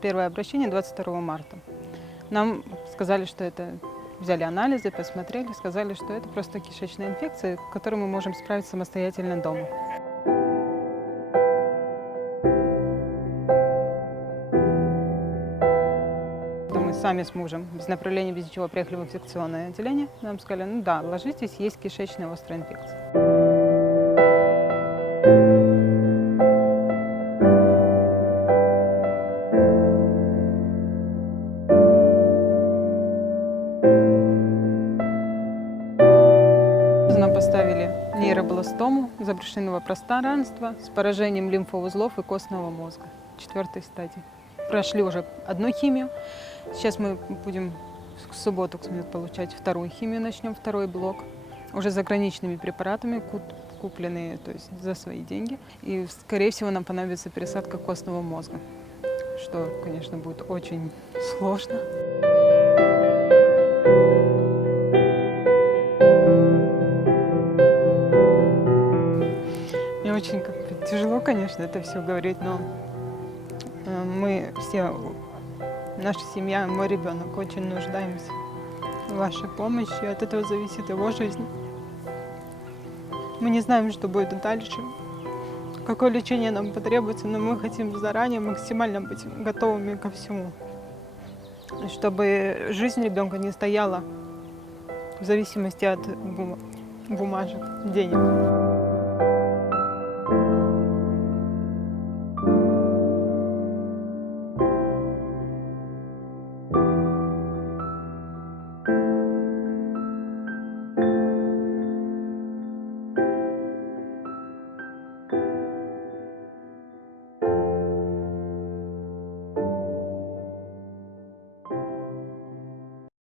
первое обращение 22 марта. Нам сказали, что это... Взяли анализы, посмотрели, сказали, что это просто кишечная инфекция, с которой мы можем справиться самостоятельно дома. Мы сами с мужем без направления, без ничего приехали в инфекционное отделение. Нам сказали, ну да, ложитесь, есть кишечная острая инфекция. Нам поставили нейробластому забрюшинного пространства с поражением лимфоузлов и костного мозга 4-й стадии. Прошли уже одну химию. Сейчас мы будем в субботу получать вторую химию, начнем второй блок. Уже заграничными препаратами, купленные, то есть за свои деньги. И, скорее всего, нам понадобится пересадка костного мозга, что, конечно, будет очень сложно. Мне очень тяжело, конечно, это все говорить, но мы все, наша семья, мой ребенок, очень нуждаемся в вашей помощи. От этого зависит его жизнь. Мы не знаем, что будет дальше, какое лечение нам потребуется, но мы хотим заранее максимально быть готовыми ко всему, чтобы жизнь ребенка не стояла в зависимости от бумажек, денег.